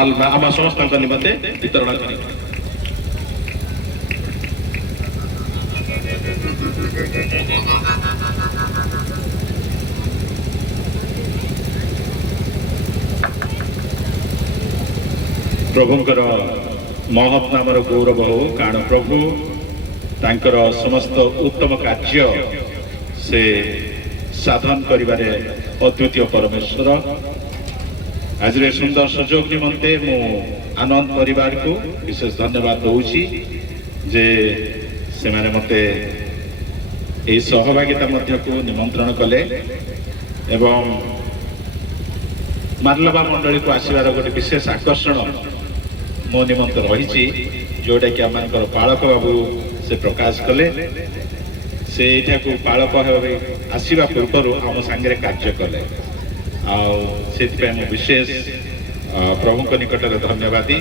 डालमा आम समस्त निमंते वितरण कर प्रभुंकर महत् नामर गौरव हो कारण प्रभु तांकर समस्त उत्तम कार्य से साधन करिबारे अद्वितीय परमेश्वर आज सुंदर सुजोग निमंते मु आनंद परिवार को विशेष धन्यवाद दूची जे से माने मते ए सहभागिता मध्य को निमंत्रण कले एवं मार्लबा मंडली को आसबार गोटे विशेष आकर्षण मो निमंत रही जोटा कि आम पालक बाबू से प्रकाश कले से यहाँ को पालक आसवा पूर्व आम सांगे कार्य कले आ विशेष प्रभु निकट धन्यवादी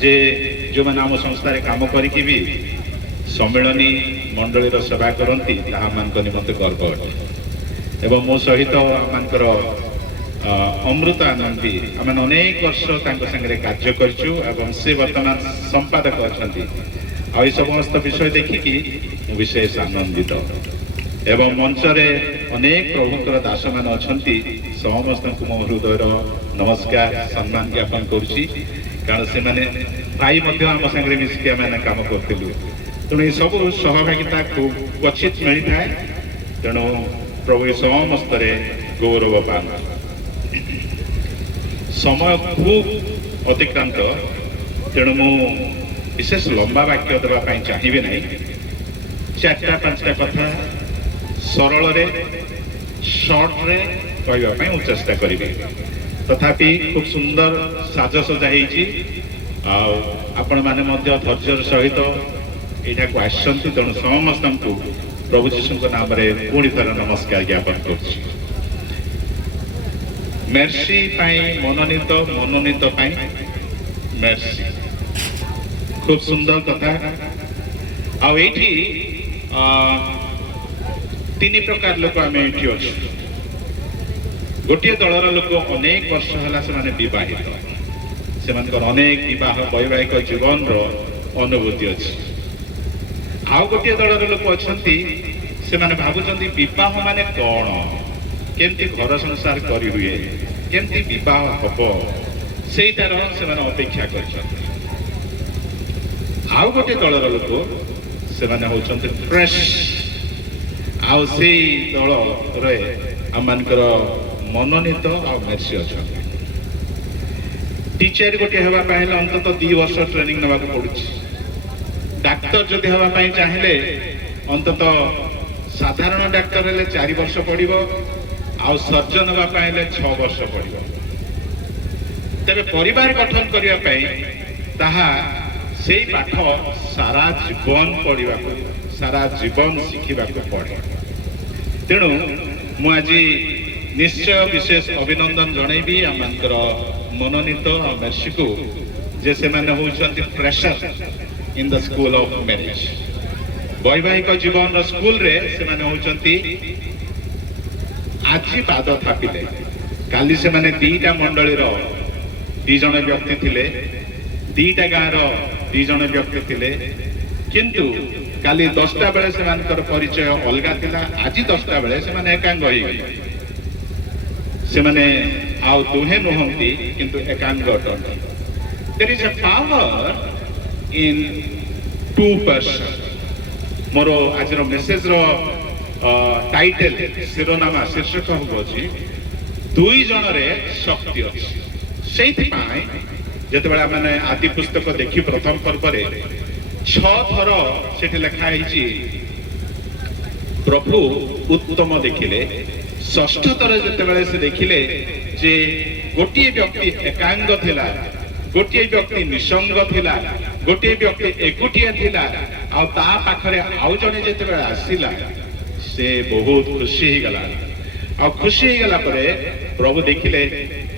जे जो मैंने आम संस्थार काम करके भी सम्मिलनी मंडलीर सेवा करती निमंत गर्व अटे एवं मो सहित आमर अमृत आनंदी आम अनेक वर्ष सांगे कार्य करचु एवं से वर्तमान संपादक अच्छा समस्त विषय देखिकी विशेष आनंदित एवं मंचरे अनेक प्रभुंकर दास मान अच्छा समस्त को मो हृदय नमस्कार सम्मान ज्ञापन करुच्ची कारण से माने भाई आम सांगे मिसिकी आम काम करूँ तेणु सब सहभागिता खूब क्वचित मिल था तेणु प्रभु समस्त गौरव पान समय खूब अतिक्रांत तेणु मु विशेष लंबा वाक्य देवाई चाहिए ना चार्टा पांचटा कथा सरल सर्ट रे कहवाई चेष्टा करी तथापि खूब सुंदर साजसजा आपण मैंने धैर्य सहित यहाँ को आसती तेणु समस्त को प्रभु जीशु नाम पुणी थर नमस्कार ज्ञापन कर मेर्सी मनोनीत मनोनीत मेर्सी खूब सुंदर कथा आठी तीन प्रकार लोक आम ये अच्छे गोटे दलर लोक अनेक वर्ष है से बहित से अनेक बहुत वैवाहिक जीवन अनुभूति अच्छी आउ गोटे दलर लोक अच्छा से भावुं विवाह माने कौन केमती घर संसार करी हुए केमती विवाह हम से अपेक्षा कर आउ गोटे दलर लोक से होचंती फ्रेश आउ से दल आम मनोनीत आ मेर्सी अच्छा टीचर गोटे हाँपाई अंतत 2 वर्ष ट्रेनिंग नवा पड़ू डाक्तर जदि हाँपाई चाहिए अंतत साधारण डाक्तर हेले 4 वर्ष पड़ो आउ सर्जन हाँपाई 6 वर्ष पड़ो तेरे परिवार गठन करने से पाठ सारा जीवन पढ़ा सारा जीवन शिखा पड़े तेणु मुझे निश्चय विशेष अभिनंदन जनईबी आम मनोनीत मेर्सी को जे से होती fresher in the school of marriage वैवाहिक जीवन स्कूल रे से होती आज पाद थापिले काली से माने 2टा मंडलीर 2 जन व्यक्ति थिले 2टा गाँव 2 जन व्यक्ति थिले किंतु काली 10टा बेले से परिचय अलग थिला आज 10टा बेले से एकांग से माने आउ दुहे नुहंती किंतु एकांग अटंती there is a power in 2 person मोर आज मेसेज रो टाइटल शिरोनामा शीर्षक होची 2 जन रे शक्ति अछि से मैंने आदि पुस्तक देखी प्रथम पर्व 6 थर से लिखा प्रभु उत्तम देखिले 6ठ थर जिते से देखिले जे गोटे व्यक्ति एकांग थिला गोटे व्यक्ति निसंग थिला गोटे व्यक्ति एकुटिया थिला आ ता पाखरे आउ जने जिते आसिला से बहुत खुशी ही गला आ खुशी ही गला परे प्रभु देखिले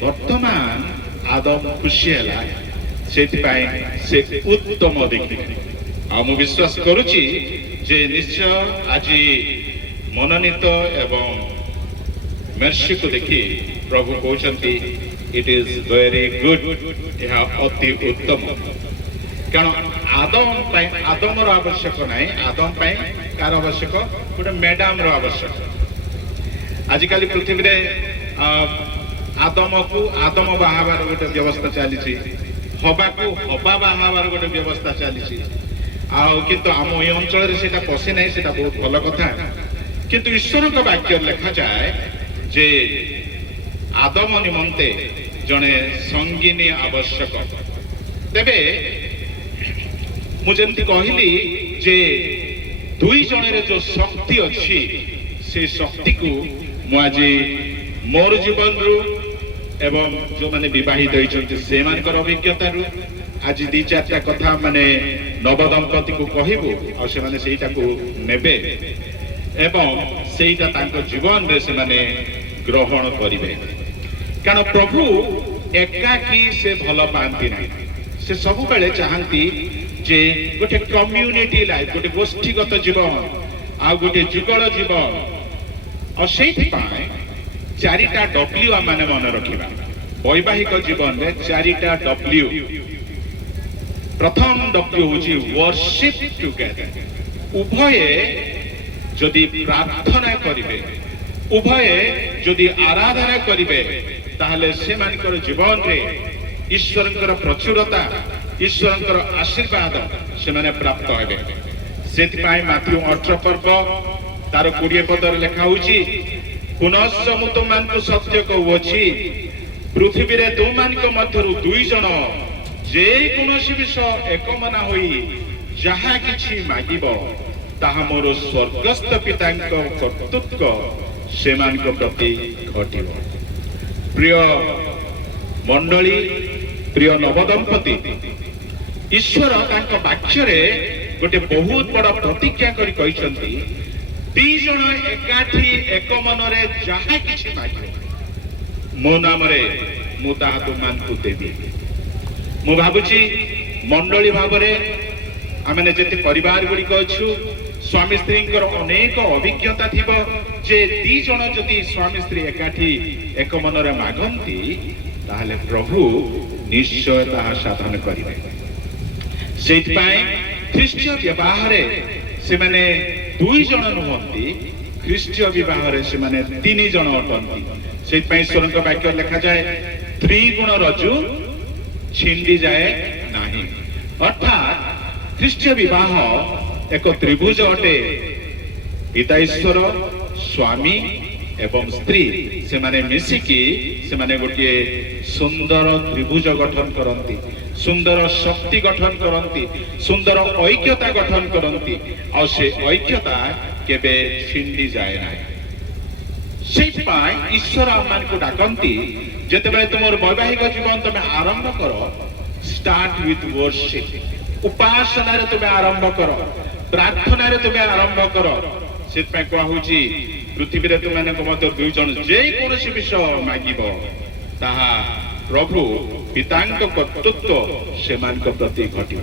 वर्तमान आदम खुशी है से उत्तम देखिले आ मु विश्वास करुची जे निश्चय आज मनोनीत एवं मेर्सी को देखी प्रभु कहते इट इज वेरी गुड यह अति उत्तम कारण आदम आवश्यक ना आदम कार आवश्यक गोटे मैडम आवश्यक आजिकल पृथ्वी रे आदम को आदम बाहाबार गोटे व्यवस्था चली हवा को हवा बाहाबार गोटे व्यवस्था चली किंतु आम ये अंचल से पशि ना से बहुत भल कथा किंतु ईश्वर का वाक्य लिखा जाए जे आदम निमंते जड़े संगिनी आवश्यक तेबे मुझे कहली जे दुई जन जो शक्ति अच्छी से शक्ति को मुझे मोर जीवन रु एवं जो माने विवाहित होइछन्ति से मानकर अभिज्ञता रु आज दी चारटा कथा माने नवदंपति को कहबो और से माने सेटा को नेबे एवं सेटा तांको जीवन रे से माने ग्रहण करिवे कारण प्रभु एकाकी से भल पाती ना से सब बेले चाहती जे गोटे कम्युनिटी लाइफ गोटे गोष्ठीगत जीवन आ गोटे जुगल जीवन और से चारिटा डब्ल्यू आम मैंने मन रखा वैवाहिक जीवन में चारिटा डब्ल्यू प्रथम डब्ल्यू हूँ वर्शिप टुगेदर उभय जदि प्रार्थना करिवे उभय जदि आराधना करिवे ताहले से मानकर जीवन रे ईश्वरंकर प्रचुरता ईश्वरंकर आशीर्वाद से माने प्राप्त हेबे सेतिपाई माथ्यू 18 पर्व तार 20 पदर लिखा होची पुनश्च मु तुमको सत्य कहूची पृथ्वी रे तुमक मध्यरु दुई जन जे कोनोसी विषय एकमना होई जहा किछि मागिबो ताहा मोर स्वर्गस्थ पितांक कर्तृत्व सेमानक प्रति घटिबो प्रिय मंडली प्रिय नवदंपति ईश्वर तांक वाक्य रे गोटे बहुत बड़ प्रतिज्ञा करी कहिसंती दी जन एकाठी एक मनरे जहा किछि मागिबो मो नाम रे मु ताहा तुमको देबी मु भाबुची मंडली भावरे आमने जेते परिवार गुड़िक अच्छु स्वामी स्त्री अनेक अभिज्ञता थी जे दी जन जदि स्वामी स्त्री एकाठी एक मनरे मागंती ताहले प्रभु निश्चय ताहा साधन करिवे सेइतपाई ख्रीष्टीय विवाह रे से माने दुई जन नुहंती ख्रीष्टीय विवाह रे से माने तीन जन अटंती सेइतपाई ईश्वरक वाक्य लिखा जाए त्रिगुण रज्जु छिंडी जाए नहीं अर्थात ख्रीष्टीय विवाह एक त्रिभुज अटे पिता ईश्वर स्वामी एवं स्त्री से माने मिसिकी से माने गोटे सुंदर त्रिभुज गठन करती सुंदर शक्ति गठन करती सुंदर ऐक्यता गठन करती और से ऐक्यता केबे छिंडी जाए ना ईश्वर आम को डाकती जिते तुम वैवाहिक जीवन तुम आरंभ कर स्टार्ट विथ वर्शिप उपासना तुम आरंभ कर प्रार्थना तुम आरंभ कर से कहुची पृथ्वी रे तुम दुई जन जे कौन विषय मागिब ताहा प्रभु पितांक कर्तृत्व से प्रति घटिब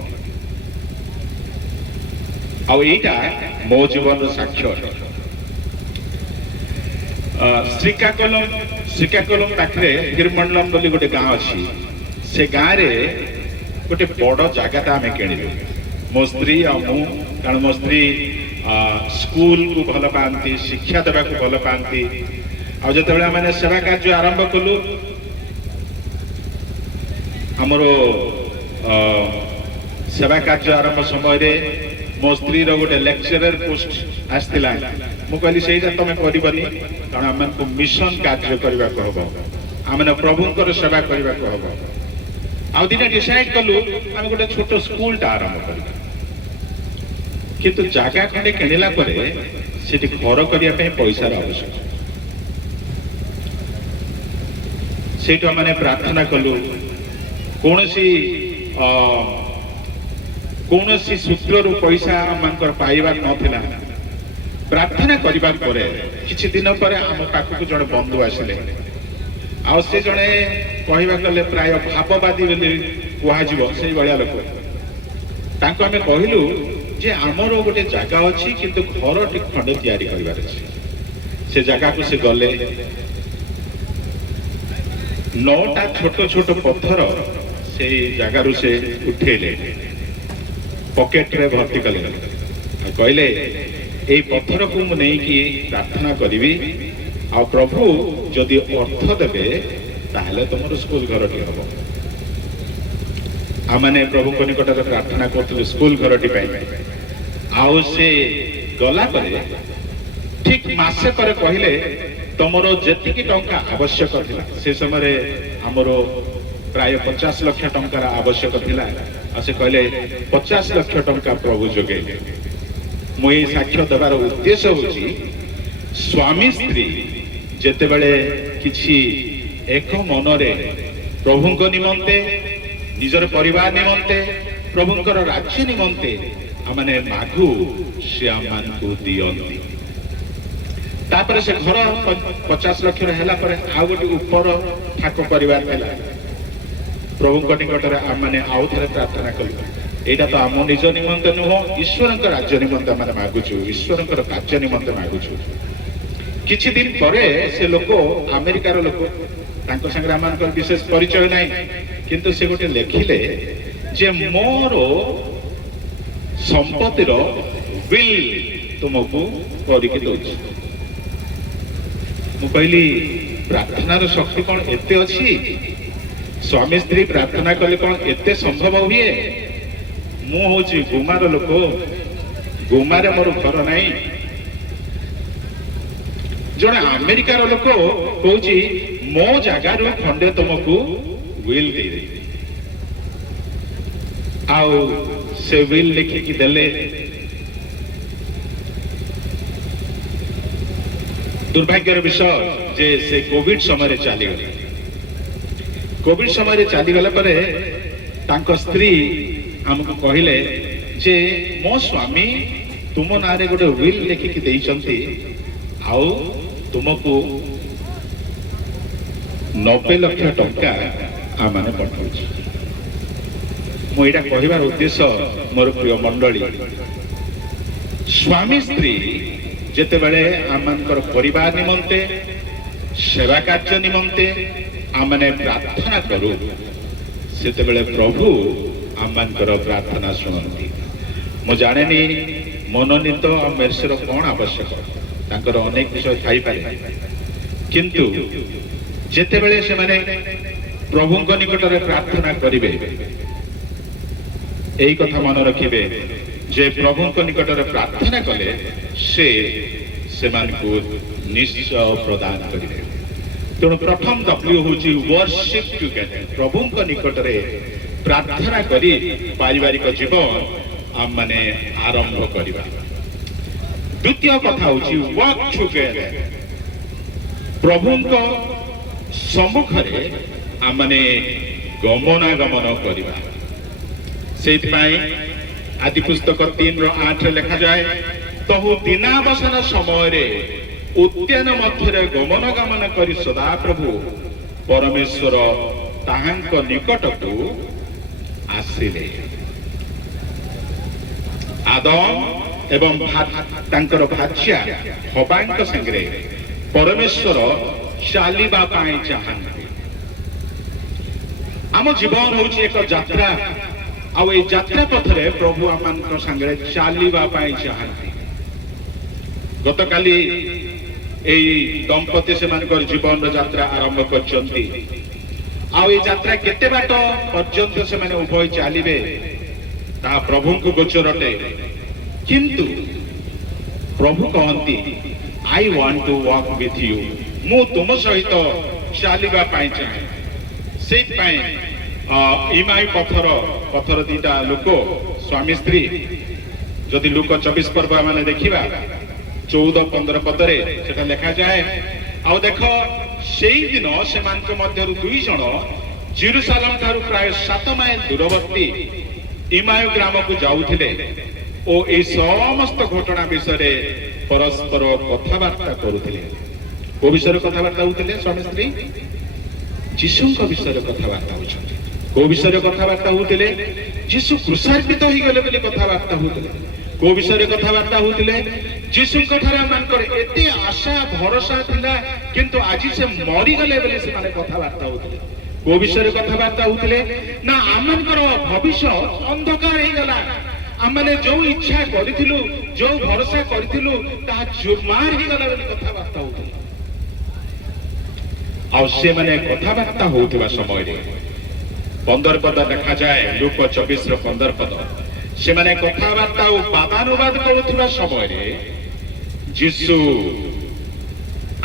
आईटा मो जीवन साक्ष्य श्रीकाकुलम पाखे हिरमंडलम बोली गोटे गाँव अच्छी से गाँव रे गोटे बड़ जगटा आम किणु मो स्त्री कारण मो स्त्री स्कूल को भल पाती शिक्षा देवा भल पाती आते मैंने सेवा कार्य आरंभ कलु आमर सेवा कार्य आरंभ समय मो स्त्री गोटे लेक्चरर पोस्ट आसला मु कहली से तुम करनी कारण आम मिशन कार्य करने को हम आम प्रभुंर सेवा करने को हम आउ दिने डिसाइड कलु आम गोटे छोट स्कूलटा आरंभ कर किंतु जगह खंडे किणिला से घर करने पैसार आवश्यक से मैंने प्रार्थना कलु कौन सी सूत्र पैसा आम पाइबार नाला प्रार्थना करने किसी दिन पर आम पाखक जड़े बंधु आसिले आ से जड़े कहवा गले प्राय भाववादी कह से भाया लोक आम कहलु जे आमर गोटे जगह अच्छी किंतु घर टी खंडे तैयारी करार से जगह को से गले 9ଟା ଛୋଟ ଛୋଟ ପଥର ସେଇ ଜାଗାରୁ ସେ ଉଠେଇଲେ, ପକେଟରେ ଭର୍ତ୍ତି କଲେ, କହିଲେ ଏଇ ପଥରକୁ ମୁଁ ନେଇକି ପ୍ରାର୍ଥନା କରିବି, ଆଉ ପ୍ରଭୁ ଯଦି ଅର୍ଥ ଦେବେ ତାହେଲେ ତମର ସ୍କୁଲ ଘରଟି ହବ। ଆମମାନେ ପ୍ରଭୁଙ୍କ ନିକଟରେ ପ୍ରାର୍ଥନା କରୁଥିଲୁ ସ୍କୁଲ ଘରଟି ପାଇଁ। ଆଉ ସେ ଗଲା ପରେ ଠିକ ମାସେ ପରେ କହିଲେ ତମର ଯେତିକି ଟଙ୍କା ଆବଶ୍ୟକ ଥିଲା, ସେ ସମୟରେ ଆମର ପ୍ରାୟ 50 ଲକ୍ଷ ଟଙ୍କାର ଆବଶ୍ୟକ ଥିଲା, ଆଉ ସେ କହିଲେ 50 ଲକ୍ଷ ଟଙ୍କା ପ୍ରଭୁ ଯୋଗେଇଲେ। ମୁଁ ଏଇ ସାକ୍ଷ୍ୟ ଦେବାର ଉଦ୍ଦେଶ୍ୟ ହେଉଛି ସ୍ୱାମୀ ସ୍ତ୍ରୀ ଯେତେବେଳେ କିଛି ଏକ ମନରେ ପ୍ରଭୁଙ୍କ ନିମନ୍ତେ, ନିଜର ପରିବାର ନିମନ୍ତେ, ପ୍ରଭୁଙ୍କର ରାଜ୍ୟ ନିମନ୍ତେ ଆମମାନେ ମାଗୁ, ସେ ଆମମାନଙ୍କୁ ଦିଅନ୍ତି। ତାପରେ ସେ ଘର 50 ଲକ୍ଷର ହେଲା ପରେ ଆଉ ଗୋଟେ ଉପର ଠାକ କରିବାର ଥିଲା। ପ୍ରଭୁଙ୍କ ନିକଟରେ ଆମମାନେ ଆଉ ଥରେ ପ୍ରାର୍ଥନା କଲୁ, ଏଇଟା ତ ଆମ ନିଜ ନିମନ୍ତେ ନୁହଁ, ଈଶ୍ୱରଙ୍କ ରାଜ୍ୟ ନିମନ୍ତେ ଆମେ ମାଗୁଛୁ, ଈଶ୍ୱରଙ୍କର କାର୍ଯ୍ୟ ନିମନ୍ତେ ମାଗୁଛୁ। କିଛି ଦିନ ପରେ ସେ ଲୋକ, ଆମେରିକାର ଲୋକ, ତାଙ୍କ ସାଙ୍ଗରେ ଆମମାନଙ୍କର ବିଶେଷ ପରିଚୟ ନାହିଁ, କିନ୍ତୁ ସେ ଗୋଟେ ଲେଖିଲେ ଯେ ମୋର ସମ୍ପତ୍ତିର ବିଲ୍ ତୁମକୁ କରିକି ଦଉଛି। ମୁଁ କହିଲି ପ୍ରାର୍ଥନାର ଶକ୍ତି କଣ ଏତେ ଅଛି? ସ୍ୱାମୀ ସ୍ତ୍ରୀ ପ୍ରାର୍ଥନା କଲେ କଣ ଏତେ ସମ୍ଭବ ହୁଏ? ମୁଁ ହଉଛି ଗୁମାର ଲୋକ, ଗୁମାରେ ମୋର ଘର ନାହିଁ। ଜଣେ ଆମେରିକାର ଲୋକ କହୁଛି ମୋ ଜାଗାରୁ ଖଣ୍ଡେ ତୁମକୁ ୱିଲ୍ ଦେଇଦେବି, ଆଉ ସେ ୱିଲ୍ ଲେଖିକି ଦେଲେ। ଦୁର୍ଭାଗ୍ୟର ବିଷୟ ଯେ ସେ କୋଭିଡ ସମୟରେ ଚାଲିଗଲେ। କୋଭିଡ ସମୟରେ ଚାଲିଗଲା ପରେ ତାଙ୍କ ସ୍ତ୍ରୀ ଆମକୁ କହିଲେ ଯେ ମୋ ସ୍ୱାମୀ ତୁମ ନାଁରେ ଗୋଟେ ୱିଲ୍ ଲେଖିକି ଦେଇଛନ୍ତି, ଆଉ ତୁମକୁ 90 ଲକ୍ଷ ଟଙ୍କା ଆମମାନେ ପଠାଉଛୁ। ମୁଁ ଏଇଟା କହିବାର ଉଦ୍ଦେଶ୍ୟ ମୋର ପ୍ରିୟ ମଣ୍ଡଳୀ, ସ୍ୱାମୀ ସ୍ତ୍ରୀ ଯେତେବେଳେ ଆମମାନଙ୍କର ପରିବାର ନିମନ୍ତେ, ସେବା କାର୍ଯ୍ୟ ନିମନ୍ତେ ଆମମାନେ ପ୍ରାର୍ଥନା କରୁ, ସେତେବେଳେ ପ୍ରଭୁ ଆମମାନଙ୍କର ପ୍ରାର୍ଥନା ଶୁଣନ୍ତି। ମୁଁ ଜାଣେନି ମନୋନୀତ ଆଉ ମେର୍ସିର କଣ ଆବଶ୍ୟକ, ତାଙ୍କର ଅନେକ ବିଷୟ ଥାଇପାରେ, କିନ୍ତୁ ଯେତେବେଳେ ସେମାନେ ପ୍ରଭୁଙ୍କ ନିକଟରେ ପ୍ରାର୍ଥନା କରିବେ, ଏଇ କଥା ମନେ ରଖିବେ ଯେ ପ୍ରଭୁଙ୍କ ନିକଟରେ ପ୍ରାର୍ଥନା କଲେ ସେ ସେମାନଙ୍କୁ ନିଶ୍ଚୟ ପ୍ରଦାନ କରିବେ। ତେଣୁ ପ୍ରଥମ W ହେଉଛି worship together, ପ୍ରଭୁଙ୍କ ନିକଟରେ ପ୍ରାର୍ଥନା କରି ପାରିବାରିକ ଜୀବନ ଆମମାନେ ଆରମ୍ଭ କରିବା। ଦ୍ୱିତୀୟ କଥା ହେଉଛି walk together, ପ୍ରଭୁଙ୍କ ସମ୍ମୁଖରେ ଆମମାନେ ଗମନାଗମନ କରିବା। ସେଇଥିପାଇଁ ଆଦି ପୁସ୍ତକ 3:8 ଲେଖାଯାଏ, ତହୁ ଦିନାବସାନ ସମୟରେ ଉଦ୍ୟାନ ମଧ୍ୟରେ ଗମନାଗମନ କରି ସଦାପ୍ରଭୁ ପରମେଶ୍ୱର ତାହାଙ୍କ ନିକଟକୁ ଆସିଲେ। ଆଦମ ଏବଂ ତାଙ୍କର ଭାର୍ଯ୍ୟା ହବାଙ୍କ ସାଙ୍ଗରେ ପରମେଶ୍ୱର ଚାଲିବା ପାଇଁ ଚାହାନ୍ତି। ଆମ ଜୀବନ ହେଉଛି ଏକ ଯାତ୍ରା, ଆଉ ଏଇ ଯାତ୍ରା ପଥରେ ପ୍ରଭୁ ଆମମାନଙ୍କ ସାଙ୍ଗରେ ଚାଲିବା ପାଇଁ ଚାହାନ୍ତି। ଗତକାଲି ଏଇ ଦମ୍ପତି ସେମାନଙ୍କର ଜୀବନର ଯାତ୍ରା ଆରମ୍ଭ କରିଛନ୍ତି, ଆଉ ଏଇ ଯାତ୍ରା କେତେ ବାଟ ପର୍ଯ୍ୟନ୍ତ ସେମାନେ ଉଭୟ ଚାଲିବେ ତାହା ପ୍ରଭୁଙ୍କୁ ଗୋଚର ଅଟେ। କିନ୍ତୁ ପ୍ରଭୁ କହନ୍ତି I want to walk with you, ମୁଁ ତୁମ ସହିତ ଚାଲିବା ପାଇଁ ଚାହେଁ। ସେଇଥିପାଇଁ ଇମାଇ ପଥର ଦିଟା ଲୋକ ସ୍ୱାମୀ ସ୍ତ୍ରୀ, ଯଦି ଲୁକ 24 ପର୍ବ ମାନେ ଦେଖିବା 14-15 ପଦରେ ସେଟା ଲେଖାଯାଏ, ଆଉ ଦେଖ ସେଇଦିନ ସେମାନଙ୍କ ମଧ୍ୟରୁ 2 ଜଣ ଜେରୁସାଲେମ ଠାରୁ ପ୍ରାୟ 7 ମାଇଲ ଦୂରବର୍ତ୍ତୀ ଇମାଇ ଗ୍ରାମକୁ ଯାଉଥିଲେ ଓ এই ସମସ୍ତ ଘଟଣା ବିଷୟରେ ପରସ୍ପର କଥାବାର୍ତ୍ତା କରୁଥିଲେ। କୋ ବିଷୟରେ କଥାବାର୍ତ୍ତା ହେଉଥିଲେ? ସ୍ୱାମୀ ସ୍ତ୍ରୀ ଯୀଶୁଙ୍କ ବିଷୟରେ କଥାବାର୍ତ୍ତା ହେଉଛନ୍ତି। କୋ ବିଷୟରେ କଥାବାର୍ତ୍ତା ହେଉଥିଲେ? ଯୀଶୁ କ୍ରୁଶାର୍ପିତ ହୋଇଗଲେ ବୋଲି କଥାବାର୍ତ୍ତା ହେଉଥିଲେ। को विषय कथबार्ता होते जीशु एते आशा भरोसा थिला किंतु आज से मरीगले बोले से कथबार्ता होते को विषय कथबार्ता होते ना आमर भविष्य अंधकार हो गला आमने जो इच्छा करिथिलु जो भरोसा करिथिलु ता जुर्मार हो गला बोली कथबार्ता होते आ से माने कथबार्ता होतिबा समय रे 15 पद देखा जाए लूक 24 रो 15 पद से माने कथबार्ता और बादानुवाद करुथिबा समय रे जीशु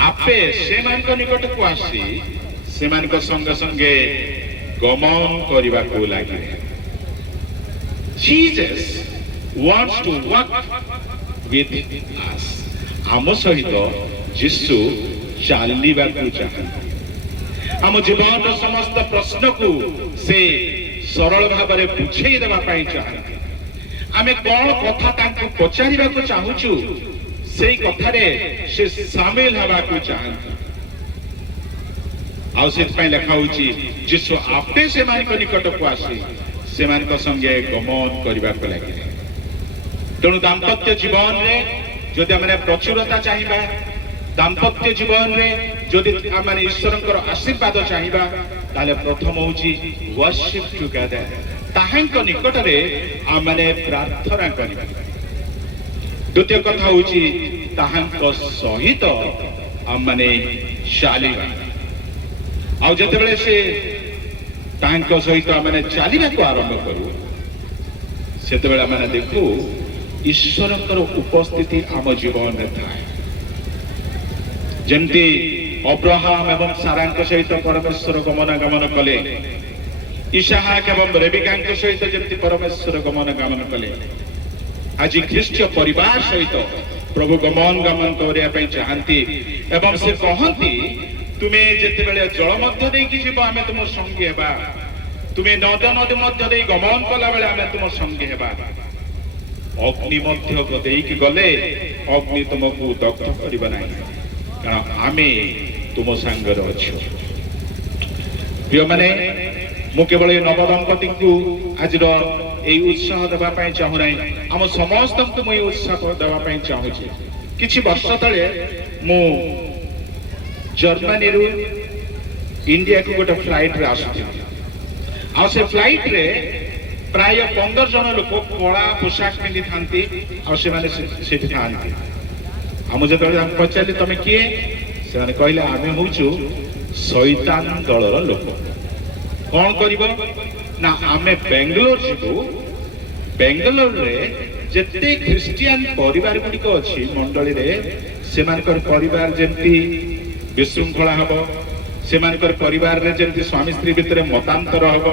आपे से मान को निकट को आसी से मान को संग संगे गमन करबा को लागे Jesus wants to work with us हम सहित जीशु चालिबा को चाहନ୍ତି हम जीवन समस्त प्रश्न को से सरल भाव में बुझे देवा चाहते आमे कौन कथा तांको पचारिबा को चाहूचु से कथा रे से शामिल हवा को चाहते आउ से पय लिखा होची जीशु आपे से मान को निकट को आसी से मान को संगे गमन करबा को लागे तेणु दाम्पत्य जीवन रे जदि हमने प्रचुरता चाहिबा दाम्पत्य जीवन रे जदि आमे ईश्वरंकर आशीर्वाद चाहिबा ताले प्रथम होची वर्शिप टुगेदर ताहांक निकट रे आमे प्रार्थना करिबा द्वितीय कथा होची ताहांक सहित आमे चालिबा आ जते बेले से ताहांक सहित आमे चालिबा को आरंभ करू सेते बेले आमे देखू ईश्वरंकर उपस्थिति आम जीवन में थाए जमती अब्राहम एवं सारांक सहित परमेश्वर गमनागमन कले इसहाक एवं रेबिका सहित जमती परमेश्वर गमनागमन कले आज ख्रीष्टीय परिवार सहित प्रभु गमनागमन करने चाहती एवं से कहती तुम्हें जिते बेले जल मध्य देकी जीव आमे तुम संगी हेबा तुम्हें नद नदी मध्य दे गमन कला बेले आमे तुम संगी हेबा अग्नि मध्य देकी गले अग्नि तुमको दग्ध करबा नाही कारण आमे तुम सांगर अच्छो प्रिय माने मु केवल नवदंपति को आज उत्साह देवाई चाहू ना आम समस्त को मुझे उत्साह देवाई चाहूँगी किछि वर्ष तले मु जर्मनी रु इंडिया को गोटे फ्लाइट रे आसुथि आ से फ्लाइट रे प्राय 15 जन लोक कला पोशाक पिंधि थांती आ से माने सेठी थांती हम जो पचारे तुम किए से कहले आमे होचु शैतान दलर लोक कौन कर ना आमे बेंगलोर जीवु बेंगलोर रे जेते ख्रिस्टियन परिवार गुड़िक अच्छी मंडली रे सेमानकर परिवार जेमती विशृंखला हब सेमानकर परिवार रे जेमती स्वामी स्त्री भितर मतांतर हब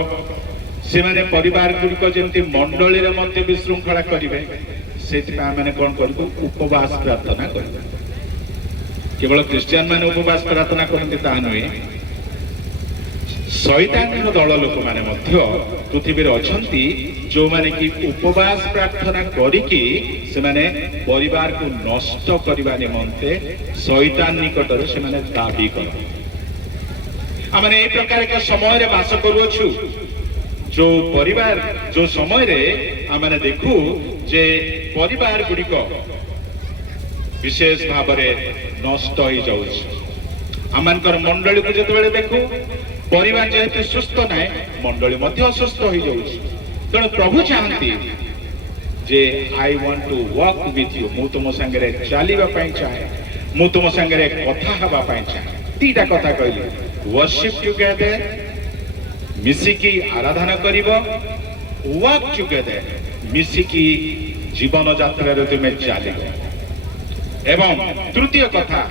सेमाने परिवार गुड़िक जेमती मंडली रे मध्य विशृंखला करिवे सेठिपा माने कोन करबो उपवास प्रार्थना करबो केवल क्रिश्चियन माने उपवास प्रार्थना करते ता नुहे शैतान दल लोक माने मध्य पृथ्वी रे अछंती जो माने कि उपवास प्रार्थना करिकि से माने परिवार को नष्ट करबा निमंते शैतान निकट रे से माने दाबी कर आमने ए प्रकार के समय रे वास करूछु जो परिवार जो समय रे आमने देखू जे परिवार गुड़िक विशेष भाव नष्ट हो जाकर मंडली को जो देखू परिवार जेहेतु सुस्थ ना मंडली असुस्थ हो तेणु प्रभु चाहती जे I want to work with you मु तुम संगे चलवाई चाहे मु तुम संगे कथा हवाई चाहे दीटा कथा कहली वर्शिप टुगेदर मिसिकी आराधना करिवो वर्क टुगेदर मिसिकी जीवन यात्रा तुम्हें चल एवं तृतीय कथा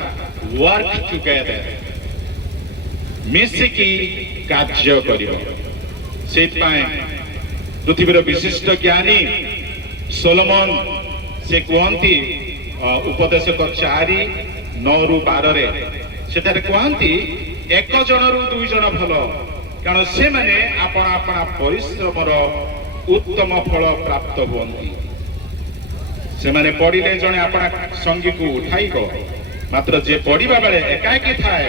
वर्क टुगेदर मिसिकी कार्य करिवो पृथ्वीर विशिष्ट ज्ञानी सोलोमन से कहती उपदेशक 4:9 ରୁ 12 सेठारे कहती एक जन रु 2 जन भल कारण से माने आपण आपण परिश्रमर उत्तम फल प्राप्त हुअन्ति से माने पढ़िले जने आपण संगी को उठाइब मात्र जे पढ़िबा बेले एकाकी थाए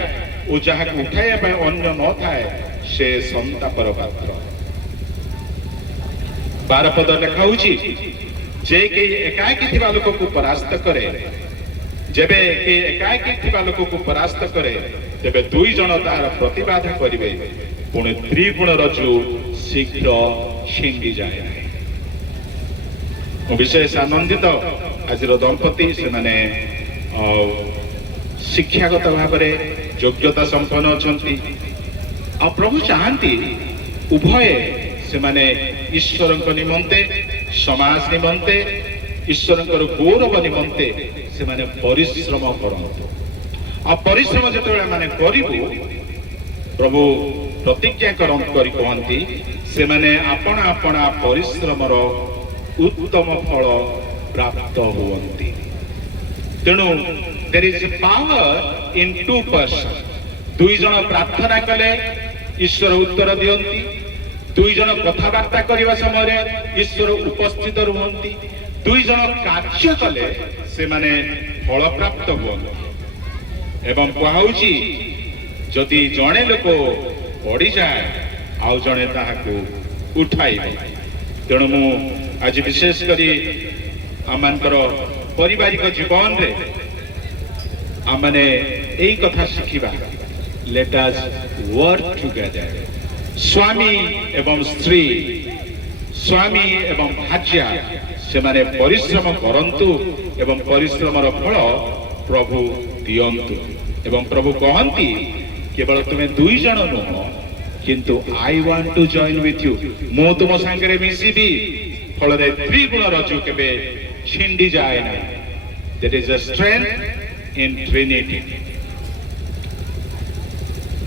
ओ जहा को उठाइबा पय अन्य न थाए से संतापर पात्र 12 पद लिखा होची जे के एकाकी थिबा लोक को परास्त करे जेबे के एकाकी थिबा लोक को परास्त करे तेबे दुई जन तार प्रतिबाध करिवे पुणे त्रिगुण रज्जु शीघ्र छिंडी जाए नहीं। विशेष आनंदित आज दंपति से माने शिक्षागत भाव में योग्यता संपन्न अछंती आ प्रभु चाहती उभय से माने ईश्वर निमंते समाज निमंते ईश्वर गौरव निमंते से माने परिश्रम करंतु आ परिश्रम जते माने करिवु प्रभु प्रतिज्ञा कहती से माने आपण आपण परिश्रमर उत्तम फल प्राप्त हुवंती। तेणु there is power in two person. दुई जन प्रार्थना कले ईश्वर उत्तर दियंती, दुई जन कथबार्ता करबा समय ईश्वर उपस्थित रुहंती, दुई जन कार्य कले से माने फल प्राप्त हुवंती। एवं कहउची जदि जणे लोक पड़ी जाए आउ जणे ताहाकू उठाइबे। तेणु मु आज विशेष करी आमनकर पारिवारिक जीवन रे आमने एई कथा शिखिबा लेट अस वर्क टुगेदर। स्वामी एवं स्त्री, स्वामी एवं भार्या से माने परिश्रम करंतु एवं परिश्रमर फल प्रभु दियंतु। एवं प्रभु कहंती केवल तुम्हें दुई जन नुह किंतु I want to join with you, मो तुम सांगरे मिसिबी फल रे त्रिगुण रज्जु केबे छिंडी जाए ना। That is a strength in Trinity.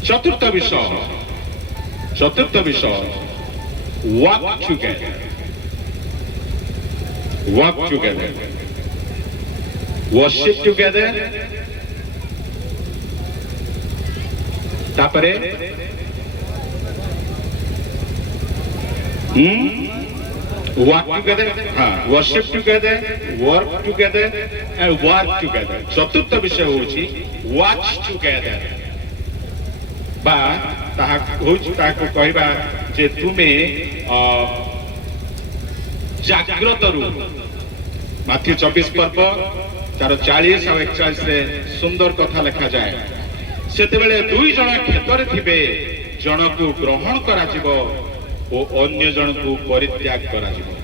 चतुर्थ विषय work together, work together, worship together, तापरे work together, worship together, work together and work together। चतुर्थ विषय होची watch together बा ताहा होची ताको कहबा जे तुमे जागृत रु। माथ्यू 24 पर्व तार 40 और 41 रे सुंदर कथा लिखा जाए। सेतेबेले दुई जण क्षेत्र थिबे, जण को ग्रहण करा जिवो ओ अन्य जन को परित्याग करा जिवो।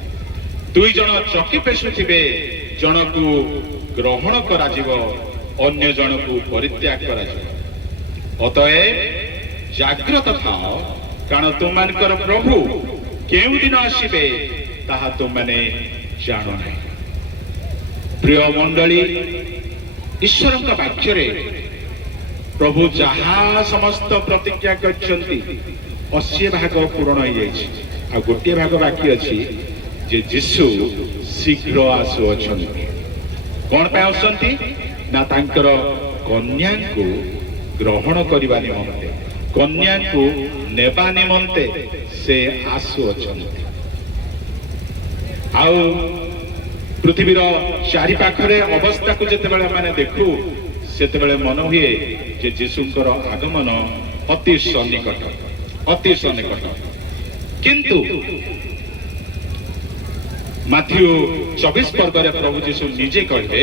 दुई जन चकी पेशु थिबे, जन को ग्रहण करा जिवो अन्य जन को परित्याग करा जिवो। अतएव जागृत थाओ, कारण तुम मानकर प्रभु केउ दिन आसीबे ताहा तुम माने जानो नहीं। प्रिय मंडली, ईश्वर का वाक्य रे प्रभु जहा समस्त प्रतिज्ञा करछंती 80 भाग पूर्ण हो जाइए। आ गोटे भाग बाकी अच्छी जे जीशु शीघ्र आसु अछंती। कौन पे आसंती ना तांकर कन्या को ग्रहण करबा निमंते, कन्या को नेबा निमंते से आसु अछंती। आउ पृथ्वीर चारि पाखरे अवस्था को जते बेले माने देखू सेते बेले मन हुए जे जीशुंकर आगमन अति सन्निकट, अति सन्निकट। किंतु माथ्यू 24 पर्व रे प्रभु जीशु निजे कहले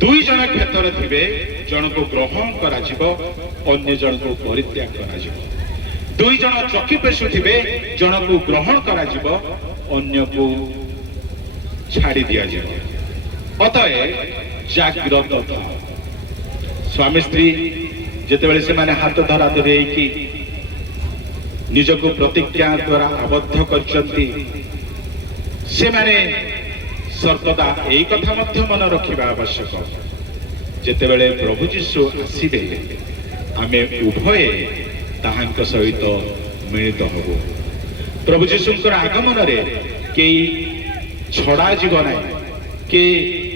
दुई जन क्षेत्र थिबे, जन को ग्रहण करा जिवो अन्य जन को परित्याग करा जिवो। दुई जन चकी पेशु थिबे, जन को ग्रहण करा जिवो अन्य को छाड़ी दिया जिवो। अतएव जागृत था। स्वामी स्त्री जेतेबेले से माने हाथ धरा धरी कि निज को प्रतिज्ञा द्वारा आबद्ध करचंती, से माने सर्वदा एक कथा मध्य मन रखिबा आवश्यक। जेतेबेले प्रभु जीशु आसीबे आमे उभय ताहांक सहित मिलित हबो। प्रभु जीशुंकर आगमन रे केई छड़ा जीव नै, के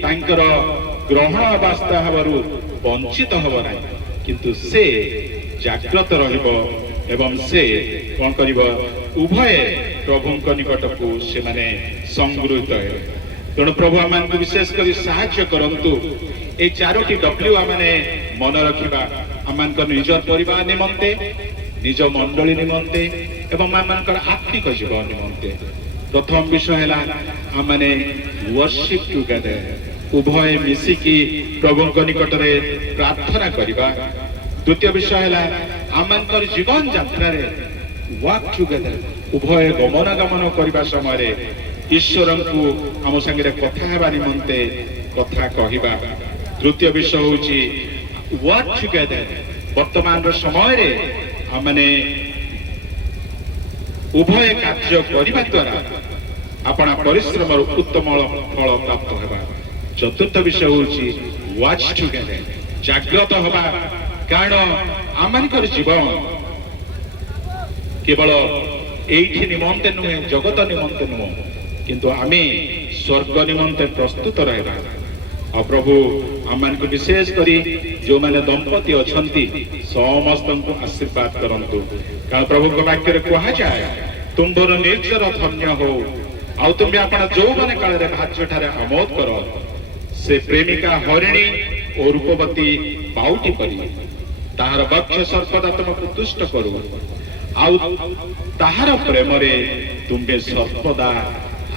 तांकर ग्रहण अवस्था हबारु वंचित हब नै, किंतु से जागृत रहिबो एवं से कौन करिबो उभय प्रभुंक निकट को से माने संगृहित हेबे। तेणु प्रभु आमान को विशेष करी साहाय्य करंतु। ए चारोटी डब्ल्यू आमाने मन रखिबा आमान को निज परिवार निमंते, निज मंडली निमंते एवं आमान को आत्मिक जीवन निमंते। प्रथम विषय है आमने वर्शिप टुगेदर उभय मिसिकी प्रभु निकट में प्रार्थना करवा। द्वितीय विषय है आमर जीवन यात्रा वर्क टुगेदर उभय गमनागमन करने समय ईश्वर को आम संगे कथा निमंते कथा कहवा। तृतीय विषय हूँ वर्क टुगेदर वर्तमान समय आमने उभय कार्य करने द्वारा अपना परिश्रम उत्तम फल प्राप्त होगा। चतुर्थ विषय हूँ वाच टुगेदर जाग्रत हवा, कारण आमर जीवन केवल एठी निमंते नुहे जगत निमंते नुह किंतु आमे स्वर्ग निमंते प्रस्तुत रहा। और प्रभु आम को विशेष करी जो माने दंपति अच्छी समस्त को आशीर्वाद करंतु। कारण प्रभु को वाक्य कहा जाए तुम्बर निर्जर धन्य हो आउ तुम आपण जो माने काल रे भाज्य ठारे आमोद कर से प्रेमिका हरिणी और रूपवती बाउटी करी ताहार वक्ष सर्पदा तुमको तुष्ट करू आउ ताहार प्रेम रे तुम्बे सर्पदा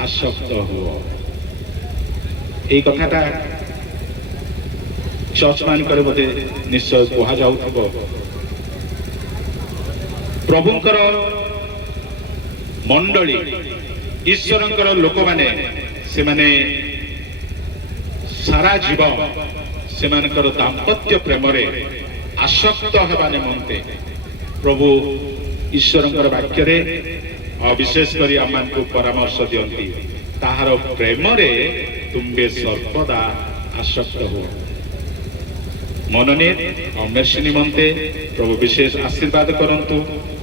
आसक्त हो। এই কথাটা चर्च मानकर बोधे निश्चय कह जाऊ प्रभुंकर मंडली ईश्वरंकर लोक माने से माने सारा जीवन से मानकर दाम्पत्य प्रेम रे आसक्त होगा निमंते प्रभु ईश्वरंकर वाक्य रे विशेष करी आम को परामर्श दियंती ताहार प्रेम रे तुम्बे सर्वदा आसक्त हो। मनोनीत अमेश निमंते प्रभु विशेष आशीर्वाद करंतु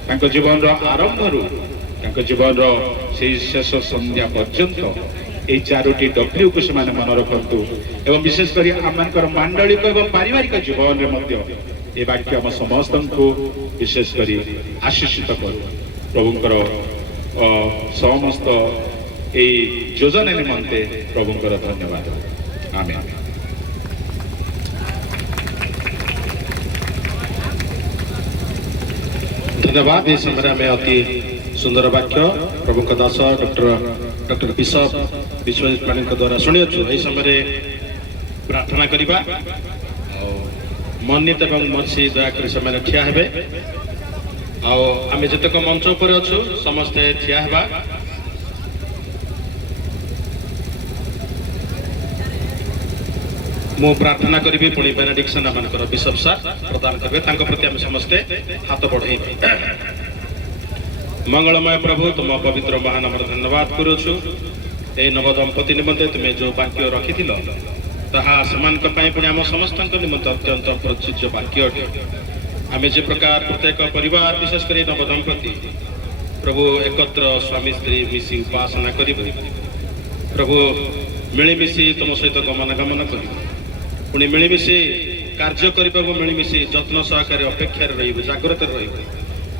तांको जीवन रो आरंभ रु तांको जीवन रो से शेष संध्या पर्यंत ए चारोटी डब्ल्यू को समान मन रखंतु एवं विशेष करी आमनकर मांडलिक एवं पारिवारिक जीवन रे मध्य ए वाक्य हम समस्त को विशेष करी आशीषित करू। प्रभुंकर समस्त ए योजना निमंते प्रभुंकर धन्यवाद। आमेन। धन्यवाद। इस समय में अति सुंदर वाक्य प्रभु का दास डॉक्टर बिशप विश्वजीत पाणी द्वारा शुणी यही समय प्रार्थना करवा मन्नित एवं मर्सी दयाकोरी से ठिया हेबे आम जितक मंच उपर अच्छु समस्ते ठिया हेबा। मु प्रार्थना करी पुणी बेनेडिक्शन आमर बिशप सार प्रदान करेंगे तांको प्रति आम समस्ते हाथ बढ़े। मंगलमय प्रभु तुम पवित्र महानाम धन्यवाद करुछु ए नव दंपति निमंते तुम्हें जो वाक्य रखी ताहा समान पुणी आम समस्त निमंते अत्यंत प्रचुज्य वाक्य अटे। आम जे प्रकार प्रत्येक परिवार विशेष कर नव दंपति प्रभु एकत्र स्वामी स्त्री मिसी उपासना करू प्रभु मिलमिशी तुम सहित गमनागमन कर पुणी मिलमिशी कार्य करने को मिलमिशी जत्न सहकारी अपेक्षा रही जाग्रत रही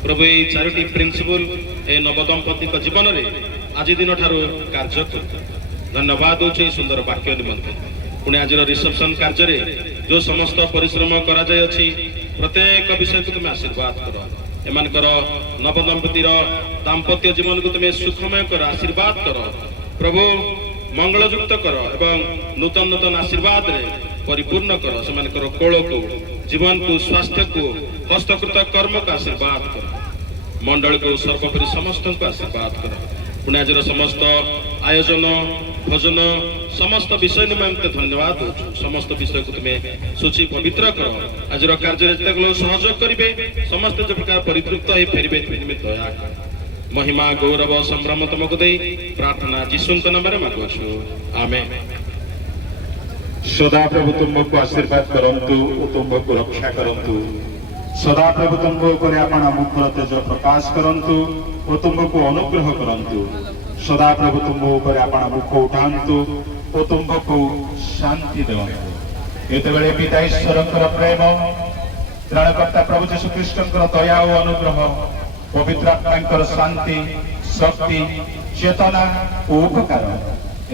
प्रभु ये चारोटी प्रिंसिपल ए नवदंपति जीवन में आज दिन ठार कार्य कर धन्यवाद हो सुंदर वाक्य निमंते पुणी आज रिसेप्शन कार्य जो समस्त परिश्रम करा प्रत्येक विषय को तुम आशीर्वाद कर एमानकर नवदंपतिर दाम्पत्य जीवन को तुम सुखमय कर आशीर्वाद कर प्रभु मंगलयुक्त कर एवं नूतन नूतन आशीर्वाद रे परिपूर्ण कर से कोल को जीवन को स्वास्थ्य को हस्तकृत कर्म का आशीर्वाद कर मंडल को सर्वोपरि समस्त को आशीर्वाद कर पुणे आज समस्त आयोजन भोजन समस्त विषय निमंते धन्यवाद हो समस्त विषय को तुम्हें सूची पवित्र कर आज कार्य जितक लोग सहयोग करेंगे समस्त जो प्रकार परितृप्त हो फेरबे दया कर महिमा गौरव संभ्रम तुमको दे प्रार्थना जीशु नाम मांगुछु आमेन। सदा प्रभु तुमको आशीर्वाद करंतु तुमको रक्षा करंतु सदा प्रभु तुमको ऊपर अपना मुखर तेज प्रकाश करंतु और तुमको अनुग्रह करंतु सदा प्रभु तुम ऊपर अपना मुख उठांतु और तुमको शांति देवंतु। एतबेले पिता ईश्वरंकर प्रेम त्राणकर्ता प्रभु यीशु ख्रीष्टंकर दया और अनुग्रह पवित्र आत्मांकर शांति शक्ति चेतना और उपकार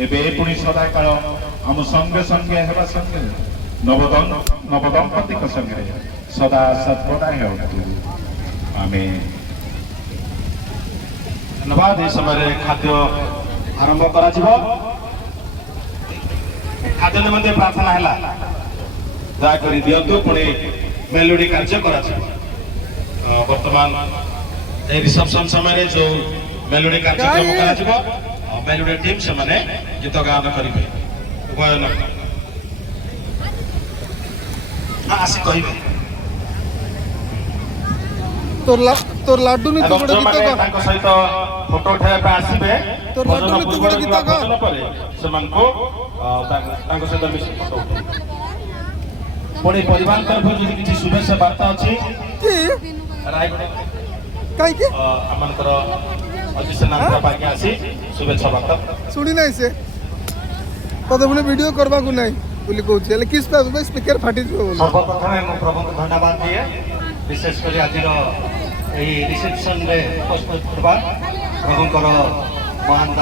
एबे पुणी सदाकाल हम संगे संगे हेबा संगे नवदंपति संगे सदा सर्वदा हेतु आमेन। धन्यवाद। इस समय खाद्य ଆରମ୍ଭ କରାଯିବ। ଖାଦ୍ୟ ନିମନ୍ତେ ପ୍ରାର୍ଥନା ହେଲା, ଦୟାକରି ଦିଅନ୍ତୁ, ପୁଣି ମେଲୋଡି କାର୍ଯ୍ୟ କରାଯିବ। ବର୍ତ୍ତମାନ এই রিসেপশন সমୟରେ ଯୋଉ ମେଲୋଡି କାର୍ଯ୍ୟକ୍ରମ କରାଯିବ, ମେଲୋଡି ଟିମ୍ ସେମାନେ ଗୀତ ଗାନ କରିବେ। ଉଭୟ ଆସି କହିବେ তোর লাড্ডু নি তুই ଏବଂ গোটে গীত ଯେଉଁମାନେ গ ତାଙ୍କ ସହିତ ଫଟୋ ଉଠାଇବା ପାଇଁ ଆସିବେ, তোর লাড্ডু নি তুই গোটে গীত গ ଭୋଜନ ପରେ ସେମାନଙ୍କୁ ତାଙ୍କ ସହିତ ମିଶି ଫଟୋ ଉଠାଇବେ। ପୁଣି ପରିବାର ତରଫରୁ ଯଦି କିଛି ଶୁଭେଚ୍ଛା ବାର୍ତ୍ତା ଅଛି, কি ରାୟଗଡ଼ା কাইকি ଆମମାନଙ୍କର ଅଜିତ ସେନାଙ୍କ ପାଇକି ଆସି ଶୁଭେଚ୍ଛା ବାର୍ତ୍ତା শুনি নাই সে তোদের বলে ভিডিও করবাকু নাই বলি কହୁଛି ହେଲେ କିସ୍ ପାଇଁ ସ୍ପିକର ଫାଟିଯିବ ବୋଲି সর্বপ্রথমে ମୁଁ ପ୍ରଭୁଙ୍କୁ ଧନ୍ୟବାଦ ଦିଏ, ବିଶେଷ କରି ଆଜିର ଏହି ରିସେପସନରେ ଉପସ୍ଥିତ ଥିବା ପ୍ରଭୁଙ୍କର ମହାନ